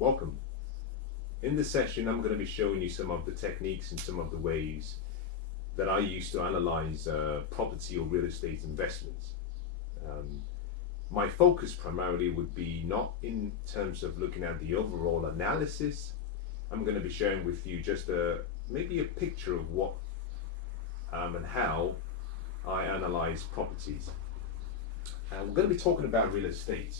Welcome. In this session, I'm going to be showing you some of the techniques and some of the ways that I use to analyze property or real estate investments. My focus primarily would be not in terms of looking at the overall analysis. I'm going to be sharing with you just maybe a picture of what and how I analyze properties. We're going to be talking about real estate.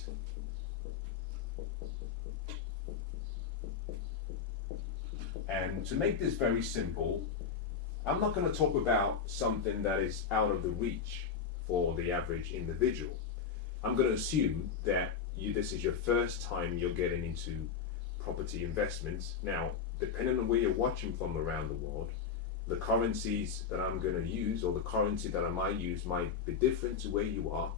And to make this very simple, I'm not going to talk about something that is out of the reach for the average individual. I'm going to assume that this is your first time you're getting into property investments. Now, depending on where you're watching from around the world, the currencies that I'm going to use, or the currency that I might use, might be different to where you are,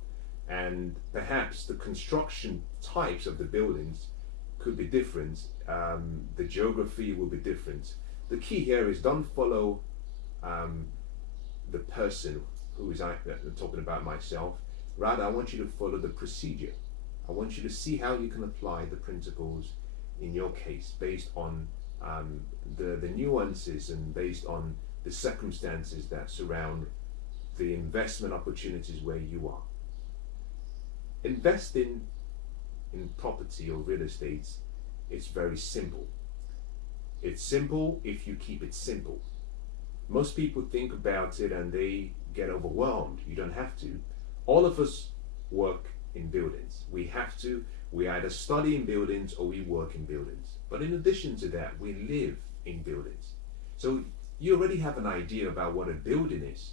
and perhaps the construction types of the buildings could be different. The geography will be different. The key here is don't follow the person who is talking about myself. Rather, I want you to follow the procedure. I want you to see how you can apply the principles in your case based on the nuances and based on the circumstances that surround the investment opportunities where you are. Investing in property or real estate is very simple. It's simple if you keep it simple. Most people think about it and they get overwhelmed. You don't have to. All of us work in buildings. We have to. We either study in buildings or we work in buildings. But in addition to that, we live in buildings. So you already have an idea about what a building is.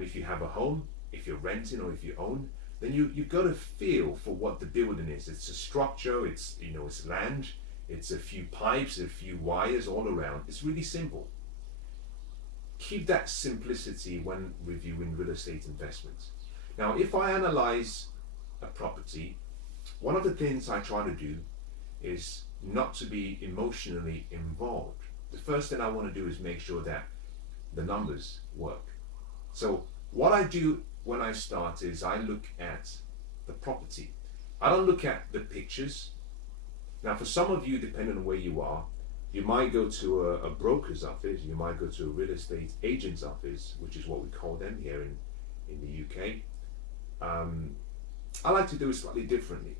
If you have a home, if you're renting or if you own, then you've got a feel for what the building is. It's a structure, it's land, it's a few pipes, a few wires all around. It's really simple. Keep that simplicity when reviewing real estate investments. Now, if I analyze a property, one of the things I try to do is not to be emotionally involved. The first thing I want to do is make sure that the numbers work. So what I do when I start is I look at the property. I don't look at the pictures. Now, for some of you, depending on where you are, you might go to a broker's office, you might go to a real estate agent's office, which is what we call them here in the UK. I like to do it slightly differently.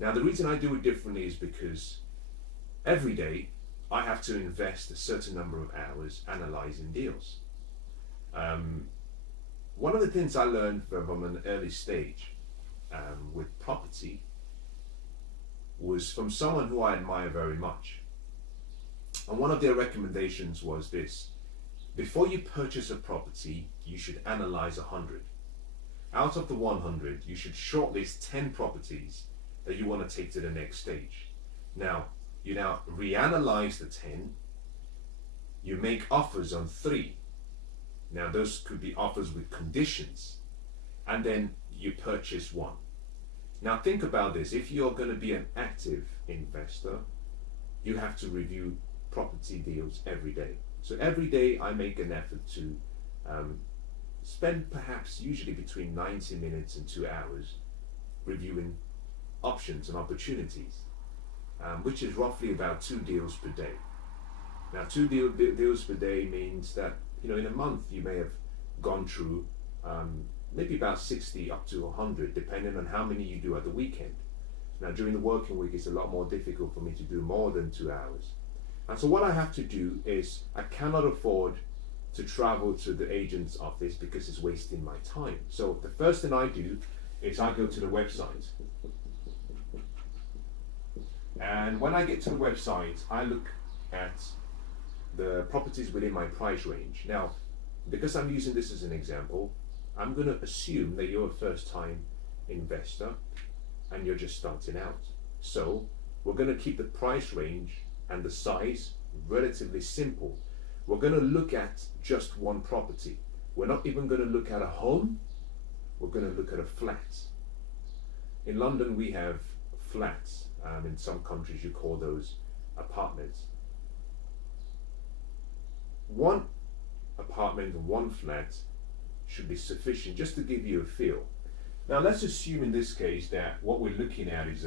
Now, the reason I do it differently is because every day I have to invest a certain number of hours analyzing deals. One of the things I learned from an early stage with property was from someone who I admire very much. And one of their recommendations was this: before you purchase a property, you should analyze 100. Out of the 100, you should shortlist 10 properties that you want to take to the next stage. Now, you reanalyze the 10, you make offers on 3. Now, those could be offers with conditions, and then you purchase 1. Now, think about this. If you're going to be an active investor, you have to review property deals every day. So every day I make an effort to spend perhaps usually between 90 minutes and 2 hours reviewing options and opportunities, which is roughly about 2 deals per day. Now, 2 deals per day means that in a month you may have gone through maybe about 60 up to 100, depending on how many you do at the weekend. Now, during the working week, it's a lot more difficult for me to do more than 2 hours. And so what I have to do is I cannot afford to travel to the agent's office because it's wasting my time. So the first thing I do is I go to the website. And when I get to the website, I look at the properties within my price range. Now, because I'm using this as an example, I'm going to assume that you're a first-time investor and you're just starting out. So we're going to keep the price range and the size relatively simple. We're going to look at just one property. We're not even going to look at a home. We're going to look at a flat. In London, we have flats. In some countries, you call those apartments. One apartment, one flat should be sufficient just to give you a feel. Now, let's assume in this case that what we're looking at is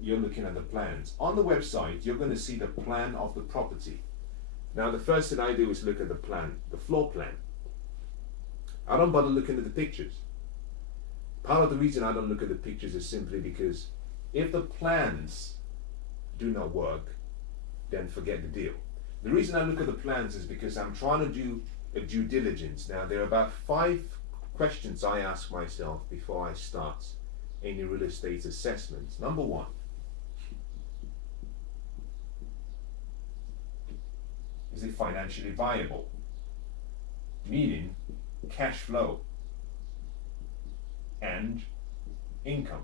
you're looking at the plans. On the website, you're going to see the plan of the property. Now, the first thing I do is look at the plan, the floor plan. I don't bother looking at the pictures. Part of the reason I don't look at the pictures is simply because if the plans do not work, then forget the deal. The reason I look at the plans is because I'm trying to do a due diligence. Now, there are about 5 questions I ask myself before I start any real estate assessments. Number 1, is it financially viable? Meaning cash flow and income.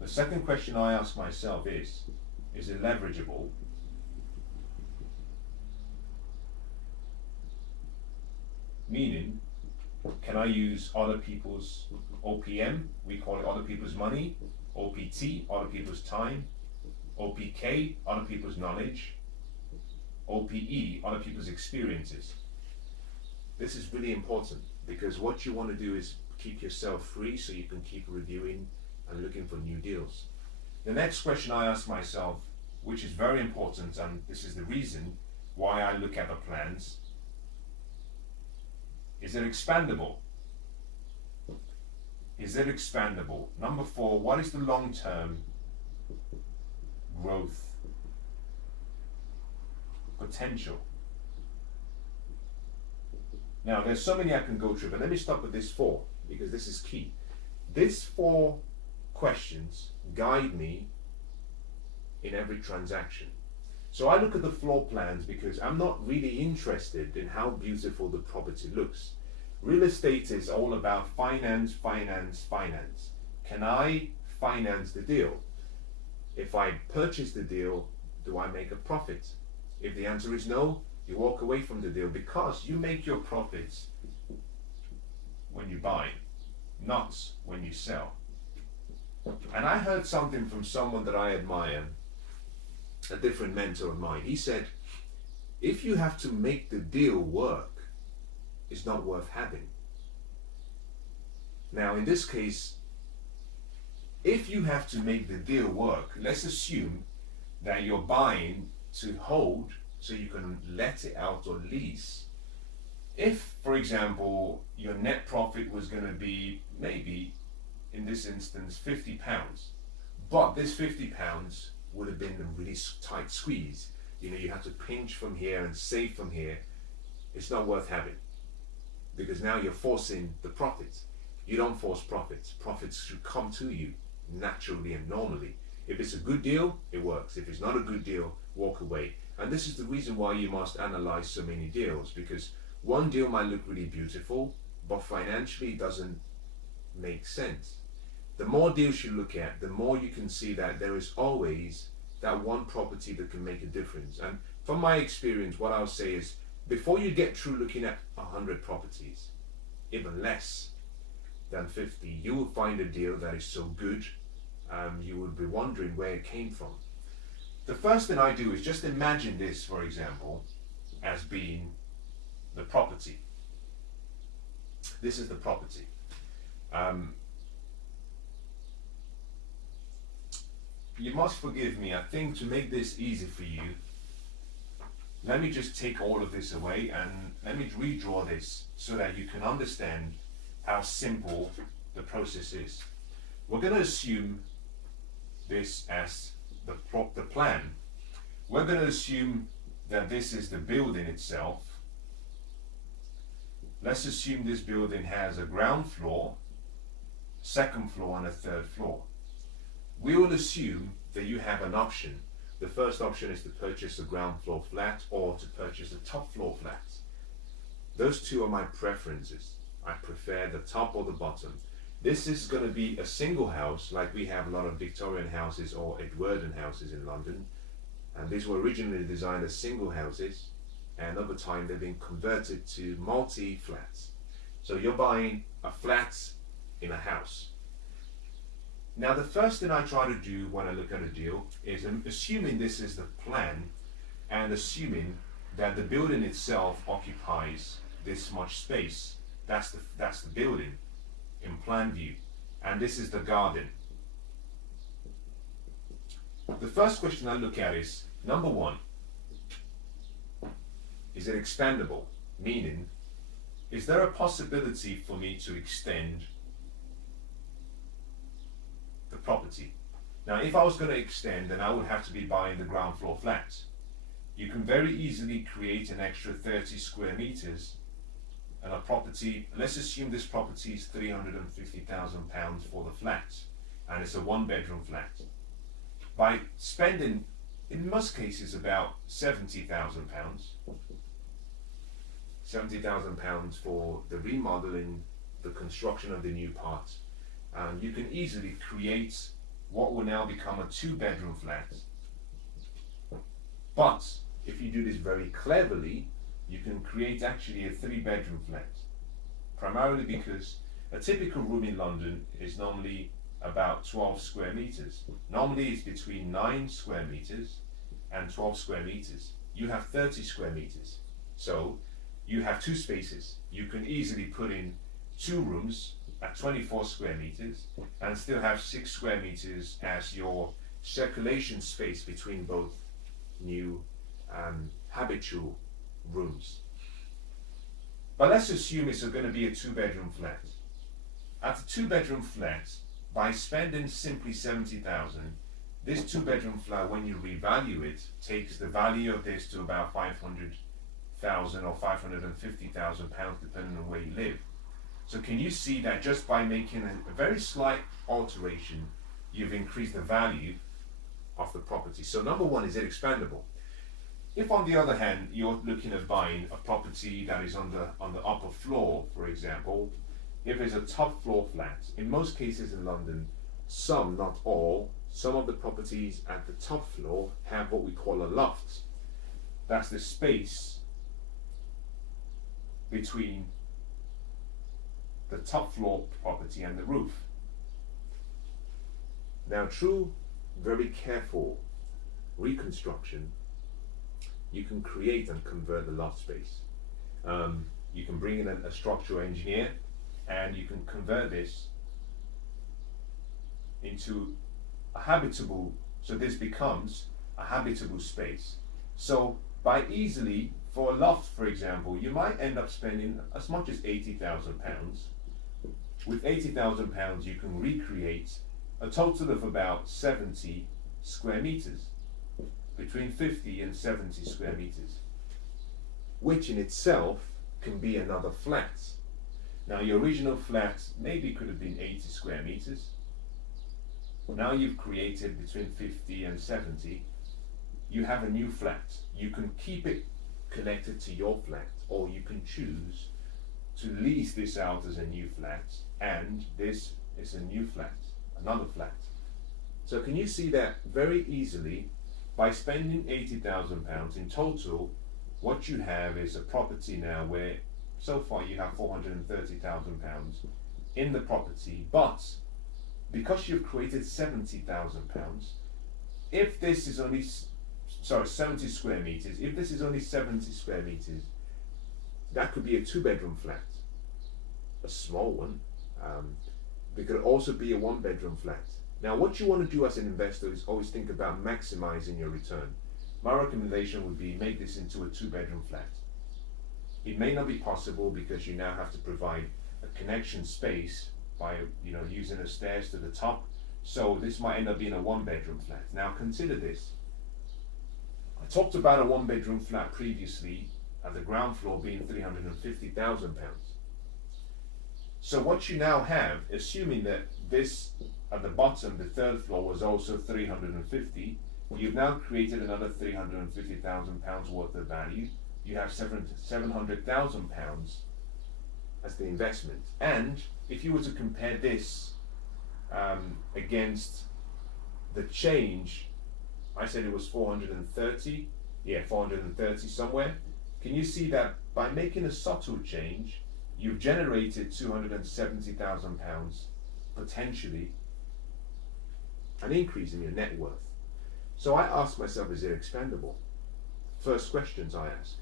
The second question I ask myself is it leverageable? Meaning, can I use other people's OPM, we call it other people's money, OPT, other people's time, OPK, other people's knowledge, OPE, other people's experiences. This is really important because what you want to do is keep yourself free so you can keep reviewing and looking for new deals. The next question I ask myself, which is very important, and this is the reason why I look at the plans, is it expandable? Is it expandable? Number 4, what is the long-term growth potential? Now, there's so many I can go through, but let me start with this 4 because this is key. These 4 questions guide me in every transaction. So I look at the floor plans because I'm not really interested in how beautiful the property looks. Real estate is all about finance, finance, finance. Can I finance the deal? If I purchase the deal, do I make a profit? If the answer is no, you walk away from the deal because you make your profits when you buy, not when you sell. And I heard something from someone that I admire, a different mentor of mine. He said, if you have to make the deal work, it's not worth having. Now, in this case, if you have to make the deal work, let's assume that you're buying to hold so you can let it out or lease. If, for example, your net profit was going to be maybe, in this instance, £50, but this £50 would have been a really tight squeeze. You know, you have to pinch from here and save from here. It's not worth having because now you're forcing the profits. You don't force profits. Profits should come to you naturally and normally. If it's a good deal, it works. If it's not a good deal, walk away. And this is the reason why you must analyze so many deals, because one deal might look really beautiful, but financially doesn't make sense. The more deals you look at, the more you can see that there is always that one property that can make a difference. And from my experience, what I'll say is, before you get through looking at 100 properties, even less than 50, you will find a deal that is so good, you would be wondering where it came from. The first thing I do is just imagine this, for example, as being the property. This is the property. You must forgive me. I think to make this easy for you, let me just take all of this away and let me redraw this so that you can understand how simple the process is. We're going to assume this as the plan. We're going to assume that this is the building itself. Let's assume this building has a ground floor, second floor, and a third floor. We will assume that you have an option. The first option is to purchase a ground floor flat or to purchase a top floor flat. Those two are my preferences. I prefer the top or the bottom. This is going to be a single house, like we have a lot of Victorian houses or Edwardian houses in London. And these were originally designed as single houses, and over time they've been converted to multi-flats. So you're buying a flat in a house. Now, the first thing I try to do when I look at a deal is assuming this is the plan and assuming that the building itself occupies this much space. That's the building in plan view, and this is the garden. The first question I look at is, number one, is it expandable? Meaning, is there a possibility for me to extend the property? Now, if I was going to extend, then I would have to be buying the ground floor flat. You can very easily create an extra 30 square meters and a property. Let's assume this property is £350,000 for the flat, and it's a one-bedroom flat. By spending, in most cases, about £70,000, £70,000 for the remodeling, the construction of the new part, you can easily create what will now become a two-bedroom flat. But if you do this very cleverly, you can create actually a three-bedroom flat. Primarily because a typical room in London is normally about 12 square meters. Normally it's between 9 square meters and 12 square meters. You have 30 square meters. So you have two spaces. You can easily put in two rooms at 24 square meters and still have 6 square meters as your circulation space between both new habitual rooms. But let's assume it's going to be a two-bedroom flat. At a two-bedroom flat, by spending simply 70,000, this two-bedroom flat, when you revalue it, takes the value of this to about 500,000 or 550,000 pounds, depending on where you live. So can you see that just by making a very slight alteration, you've increased the value of the property? So number one, is it expandable? If on the other hand, you're looking at buying a property that is on the upper floor, for example, if it's a top floor flat, in most cases in London, some, not all, some of the properties at the top floor have what we call a loft. That's the space between the top floor property and the roof. Now, through very careful reconstruction, you can create and convert the loft space. You can bring in a structural engineer and you can convert this into a habitable, so this becomes a habitable space. So by easily, for a loft for example, you might end up spending as much as £80,000. With £80,000 you can recreate a total of about 70 square meters, between 50 and 70 square meters, which in itself can be another flat. Now your original flat maybe could have been 80 square meters. Now you've created between 50 and 70, you have a new flat. You can keep it connected to your flat, or you can choose to lease this out as a new flat, and this is a new flat, another flat. So can you see that very easily, by spending £80,000 in total, what you have is a property now where so far you have £430,000 in the property, but because you've created £70,000, if this is only 70 square meters, if this is only 70 square meters, that could be a two-bedroom flat, a small one. It could also be a one-bedroom flat. Now, what you want to do as an investor is always think about maximizing your return. My recommendation would be make this into a two-bedroom flat. It may not be possible because you now have to provide a connection space by using the stairs to the top. So this might end up being a one-bedroom flat. Now consider this. I talked about a one-bedroom flat previously at the ground floor being £350,000. So what you now have, assuming that this at the bottom, the third floor, was also 350, you've now created another £350,000 worth of value. You have £700,000 as the investment. And if you were to compare this against the change, I said it was 430, 430 somewhere. Can you see that by making a subtle change, you've generated £270,000 potentially, an increase in your net worth? So I ask myself, is it expandable? First questions I ask.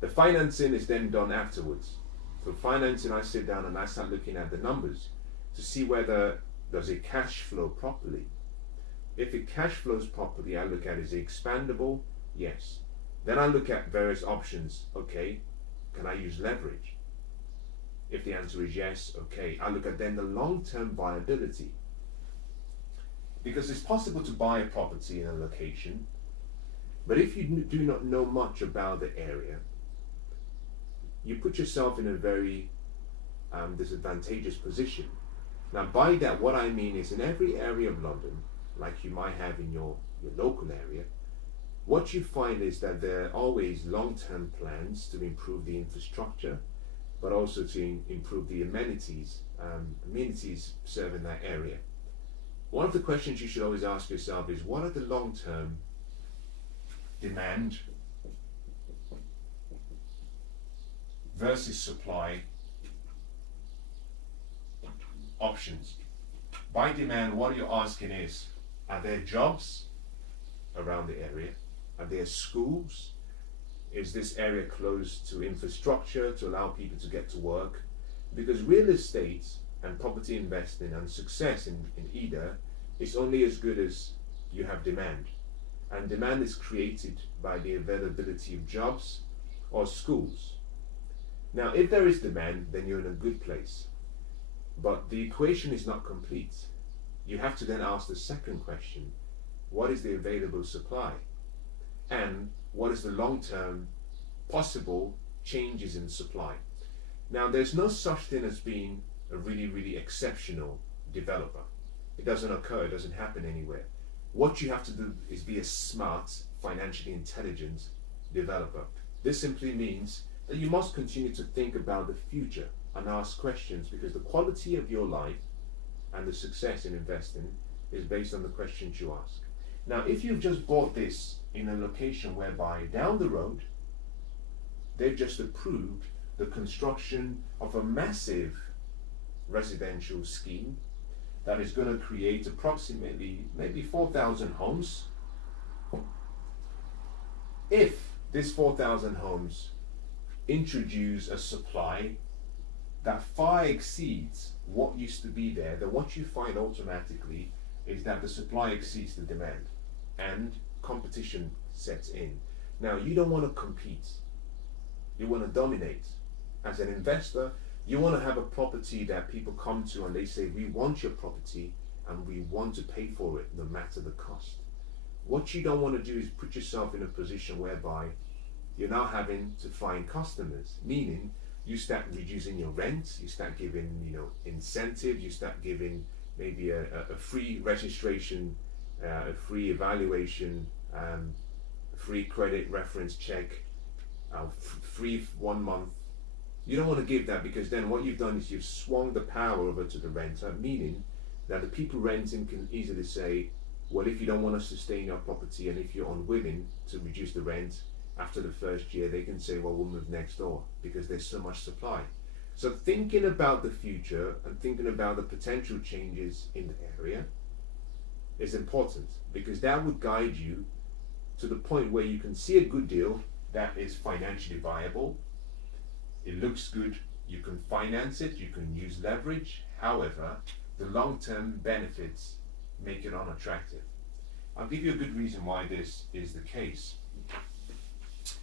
The financing is then done afterwards. For financing, I sit down and I start looking at the numbers to see whether does it cash flow properly. If it cash flows properly, I look at is it expandable? Yes. Then I look at various options. Okay, can I use leverage? If the answer is yes, okay, I look at then the long-term viability. Because it's possible to buy a property in a location, but if you do not know much about the area, you put yourself in a very disadvantageous position. Now, by that, what I mean is in every area of London, like you might have in your local area, what you find is that there are always long-term plans to improve the infrastructure, but also to improve the amenities serving that area. One of the questions you should always ask yourself is, what are the long-term demand versus supply options? By demand, what you're asking is, are there jobs around the area? Are there schools? Is this area close to infrastructure to allow people to get to work? Because real estate and property investing and success in either is only as good as you have demand. And demand is created by the availability of jobs or schools. Now, if there is demand, then you're in a good place. But the equation is not complete. You have to then ask the second question: what is the available supply? And what is the long-term possible changes in supply? Now, there's no such thing as being a really, really exceptional developer. It doesn't occur, it doesn't happen anywhere. What you have to do is be a smart, financially intelligent developer. This simply means that you must continue to think about the future and ask questions, because the quality of your life and the success in investing is based on the questions you ask. Now, if you've just bought this in a location whereby down the road they've just approved the construction of a massive residential scheme that is going to create approximately maybe 4,000 homes. If these 4,000 homes introduce a supply that far exceeds what used to be there, then what you find automatically is that the supply exceeds the demand and competition sets in. Now, you don't want to compete, you want to dominate. As an investor, you want to have a property that people come to and they say, we want your property and we want to pay for it no matter the cost. What you don't want to do is put yourself in a position whereby you're now having to find customers, meaning you start reducing your rent, you start giving incentive, you start giving maybe a free registration, a free evaluation, free credit reference check, free 1 month. You don't want to give that, because then what you've done is you've swung the power over to the renter, meaning that the people renting can easily say, well, if you don't want to sustain your property and if you're unwilling to reduce the rent after the first year, they can say, well, we'll move next door, because there's so much supply. So thinking about the future and thinking about the potential changes in the area is important, because that would guide you to the point where you can see a good deal that is financially viable. It looks good, you can finance it, you can use leverage. However, the long-term benefits make it unattractive. I'll give you a good reason why this is the case.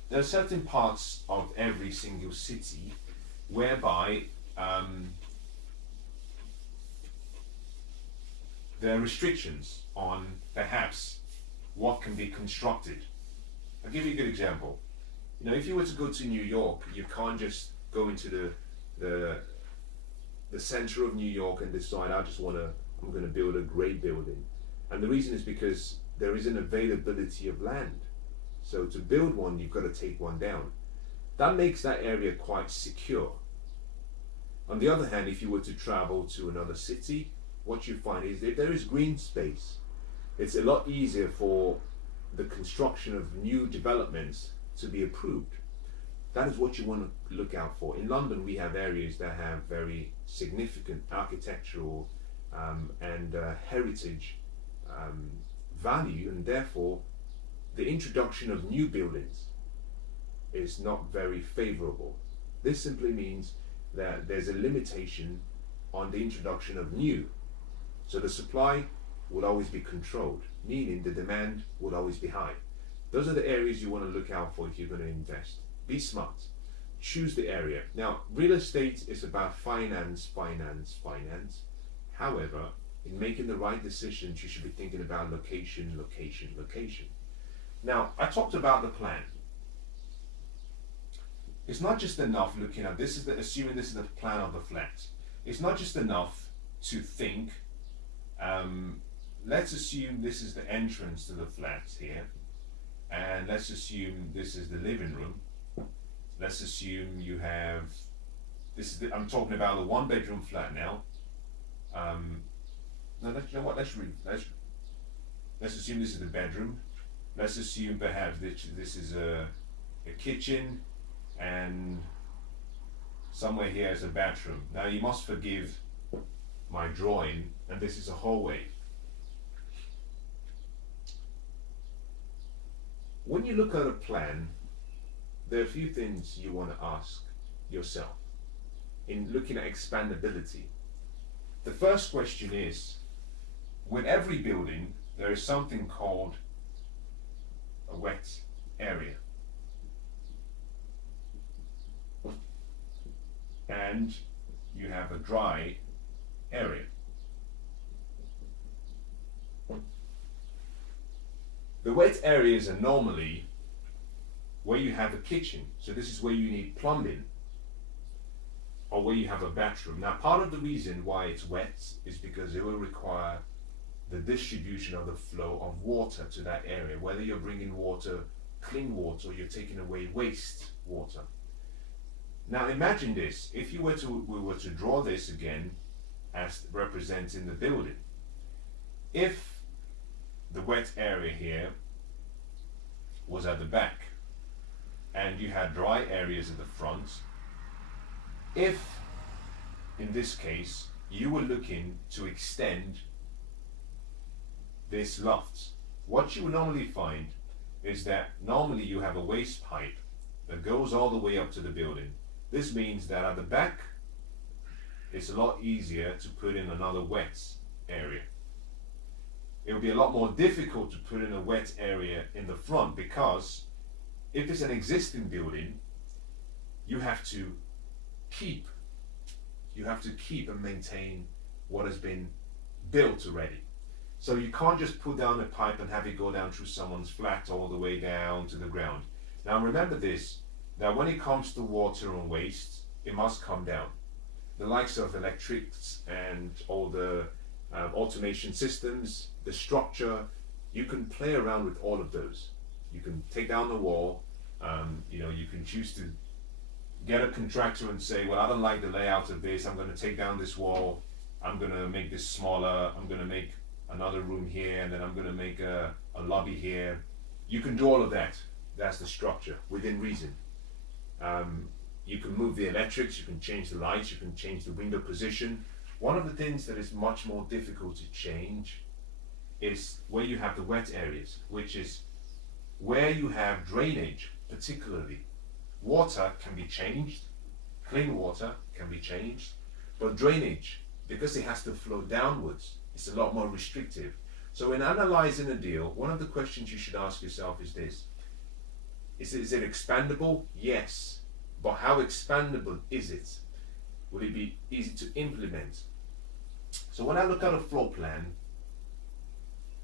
There are certain parts of every single city whereby there are restrictions on perhaps what can be constructed. I'll give you a good example. If you were to go to New York, you can't just go into the center of New York and decide, I'm going to build a great building. And the reason is because there is an availability of land. So to build one, you've got to take one down. That makes that area quite secure. On the other hand, if you were to travel to another city, what you find is if there is green space, it's a lot easier for the construction of new developments to be approved. That is what you want to look out for. In London, we have areas that have very significant architectural and heritage value, and therefore the introduction of new buildings is not very favorable. This simply means that there's a limitation on the introduction of new. So the supply will always be controlled, meaning the demand will always be high. Those are the areas you want to look out for if you're going to invest. Be smart. Choose the area. Now, real estate is about finance. However, in making the right decisions, you should be thinking about location. Now, I talked about the plan. It's not just enough looking at assuming this is the plan of the flat. It's not just enough to think. Let's assume this is the entrance to the flat here, and let's assume this is the living room. Let's assume you have I'm talking about a one-bedroom flat now. No, you know what? Let's assume this is the bedroom. Let's assume perhaps this is a kitchen, and somewhere here is a bathroom. Now you must forgive my drawing, and this is a hallway. When you look at a plan, there are a few things you want to ask yourself in looking at expandability. The first question is, with every building, there is something called a wet area. And you have a dry area. The wet areas are normally where you have a kitchen, so this is where you need plumbing, or where you have a bathroom. Now, part of the reason why it's wet is because it will require the distribution of the flow of water to that area, whether you're bringing water, clean water, or you're taking away waste water. Now imagine this, if we were to draw this again as representing the building. If the wet area here was at the back and you had dry areas at the front, if in this case you were looking to extend this loft, what you would normally find is that normally you have a waste pipe that goes all the way up to the building. This means that at the back it's a lot easier to put in another wet area. It will be a lot more difficult to put in a wet area in the front, because if it's an existing building, you have to keep and maintain what has been built already. So you can't just put down a pipe and have it go down through someone's flat all the way down to the ground. Now remember this, that when it comes to water and waste, it must come down. The likes of electrics and all the automation systems, the structure, you can play around with all of those. You can take down the wall, you can choose to get a contractor and say, well, I don't like the layout of this, I'm going to take down this wall, I'm going to make this smaller, I'm going to make another room here, and then I'm going to make a lobby here. You can do all of that. That's the structure, within reason. You can move the electrics, you can change the lights, you can change the window position. One of the things that is much more difficult to change is where you have the wet areas, which is where you have drainage, particularly. Water can be changed, clean water can be changed, but drainage, because it has to flow downwards, it's a lot more restrictive. So in analyzing a deal, one of the questions you should ask yourself is this: is it expandable? Yes. But how expandable is it? Will it be easy to implement? So when I look at a floor plan,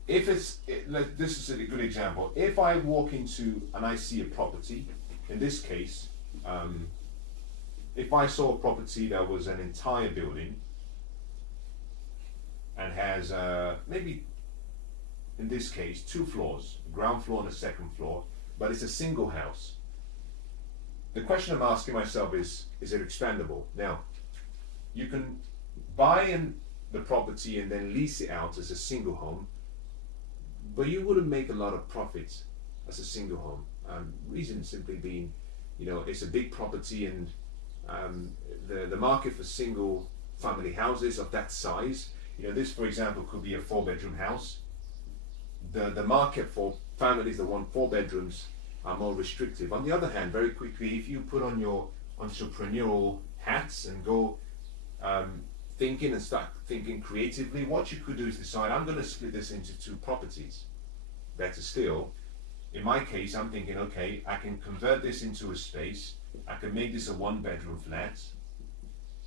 this is a good example. If I walk into and I see a property, in this case, if I saw a property that was an entire building and has maybe, in this case, 2 floors, a ground floor and a second floor, but it's a single house. The question I'm asking myself is it expandable? Now, you can buy the property and then lease it out as a single home, but you wouldn't make a lot of profit as a single home. Reason simply being, it's a big property, and the market for single family houses of that size, this, for example, could be a 4-bedroom house. The market for families that want 4 bedrooms are more restrictive. On the other hand, very quickly, if you put on your entrepreneurial hats and go thinking and start thinking creatively, what you could do is decide, I'm going to split this into two properties. Better still, in my case, I'm thinking, okay, I can convert this into a space. I can make this a 1-bedroom flat.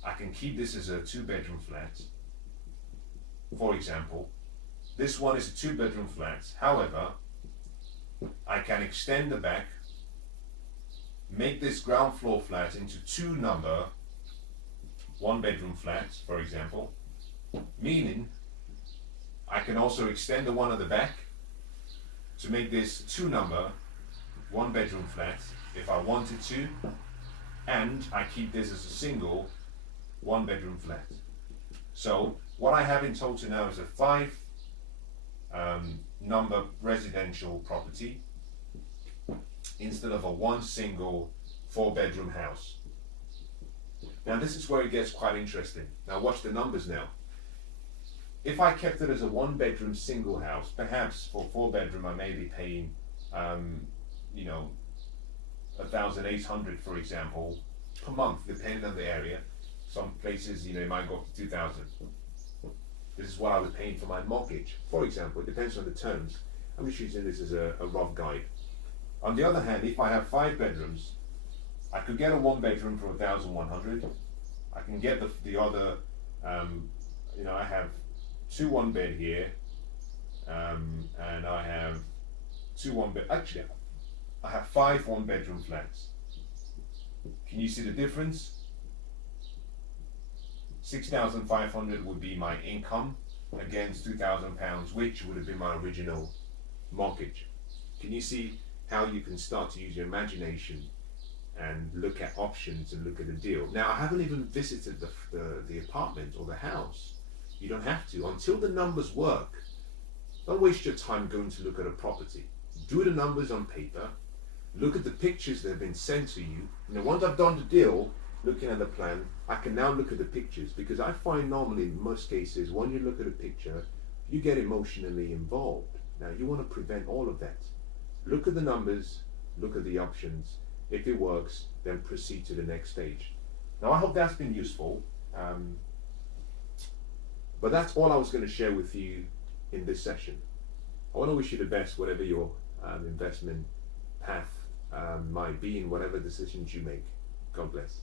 I can keep this as a 2-bedroom flat. For example, this one is a 2-bedroom flat. However, I can extend the back, make this ground floor flat into 2-number 1-bedroom flats, for example, meaning I can also extend the one at the back to make this 2-number 1-bedroom flat if I wanted to, and I keep this as a single 1-bedroom flat. So what I have in total now is a 5-number residential property instead of a 1 single 4-bedroom house. Now this is where it gets quite interesting. Now watch the numbers now. If I kept it as a 1-bedroom single house, perhaps for 4-bedroom I may be paying, 1,800, for example, per month, depending on the area. Some places, it might go up to 2,000. This is what I was paying for my mortgage, for example. It depends on the terms. I'm just using this as a rough guide. On the other hand, if I have 5 bedrooms, I could get a 1-bedroom for 1,100. I can get the other, I have 2 1-bed here, and I have 2 1-bed. Actually, I have 5 1-bedroom flats. Can you see the difference? 6,500 would be my income against £2,000, which would have been my original mortgage. Can you see how you can start to use your imagination and look at options and look at a deal? Now, I haven't even visited the apartment or the house. You don't have to. Until the numbers work, don't waste your time going to look at a property. Do the numbers on paper. Look at the pictures that have been sent to you. Once I've done the deal, looking at the plan, I can now look at the pictures, because I find normally in most cases when you look at a picture, you get emotionally involved. Now you want to prevent all of that. Look at the numbers, look at the options. If it works, then proceed to the next stage. Now I hope that's been useful. But that's all I was going to share with you in this session. I want to wish you the best, whatever your investment path might be, in whatever decisions you make. God bless.